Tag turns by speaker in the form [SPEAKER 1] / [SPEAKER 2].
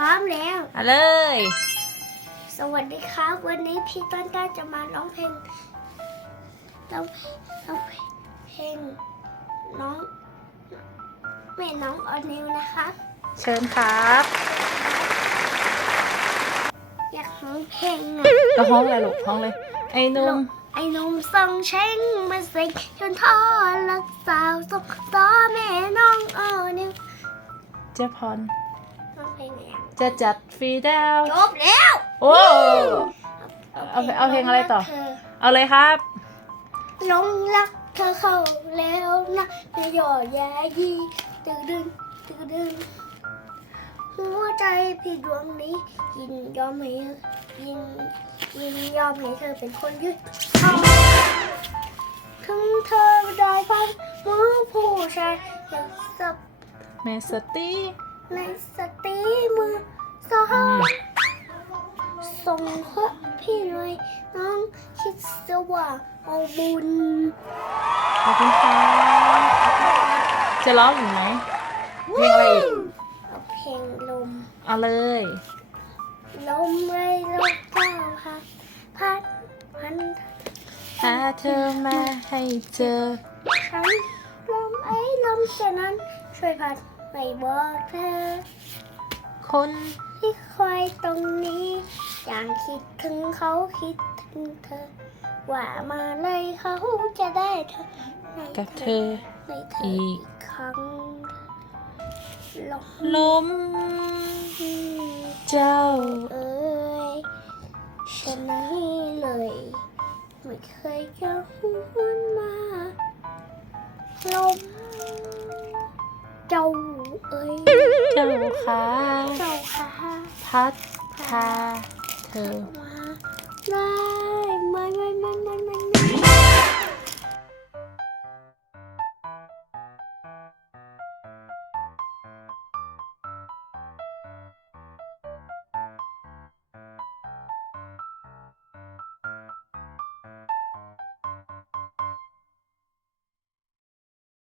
[SPEAKER 1] ร้อมแล้ว
[SPEAKER 2] เอาเลย
[SPEAKER 1] สวัสดีครับ วันนี้พี่ต้นกล้าจะมาร้องเพลงร้องร้องเพลงน้องแม่น้องออนิวนะครับ
[SPEAKER 2] เชิญครับ
[SPEAKER 1] อยากร้องเพลงอะ
[SPEAKER 2] ก็ห้องเลยลูกห้องเลย ไอ้หนุ่ม
[SPEAKER 1] ไอ้หนุ่มส่งเช้งมาสิงจนท่อรักสาวส่งต่อแม่น้องออนิว
[SPEAKER 2] เจ้าพร
[SPEAKER 1] ร้อง เพลงอะไรอะ
[SPEAKER 2] จะจัดฟรีดาว
[SPEAKER 1] จบแล้ว
[SPEAKER 2] โอ้ เอาเอาเพลงอะไรต่อ
[SPEAKER 1] เธ
[SPEAKER 2] เอาเลยครับ
[SPEAKER 1] หลงรักเธอเข้าแล้วนะไม่หย่อแย่ยีตึกดึงตึกดึงหัวใจพี่ดวงนี้ ยินยอมให้ยินยินยอมให้เธอเป็นคนยึดเอาถึงเธอได้พันมือผู้ชายอยากสับ
[SPEAKER 2] แม่สตี
[SPEAKER 1] ในสติมือ สองส่งเพื่อพี่หน่อยน้องคิดซะว่าเอาบุญ
[SPEAKER 2] ขอบคุณครับจะร้องอีกไหมเพลงอะไรอีก
[SPEAKER 1] เอาเพลงลม
[SPEAKER 2] เอาเลย
[SPEAKER 1] ลมเลยลมเจ้าค่ะพัดพัน
[SPEAKER 2] หาเธอมาให้เจอ
[SPEAKER 1] ฉันลมไอ้ลมฉะนั้นช่วยพัดไปบอกเธอ
[SPEAKER 2] คน
[SPEAKER 1] ที่คอยตรงนี้ อย่างคิดถึงเขาคิดถึงเธอ ว่ามาเลยเขาจะได้เธอใน
[SPEAKER 2] กับเธอ
[SPEAKER 1] ในเธอ
[SPEAKER 2] อีก
[SPEAKER 1] ครั้งลม
[SPEAKER 2] ลมเจ้า
[SPEAKER 1] เอ้ยฉันไม่เลย ไม่เคยยอมมาลมเจ้าเอ้ย
[SPEAKER 2] เจ้าค่ะ
[SPEAKER 1] เจ้า
[SPEAKER 2] พัดพาเธอ
[SPEAKER 1] มาลา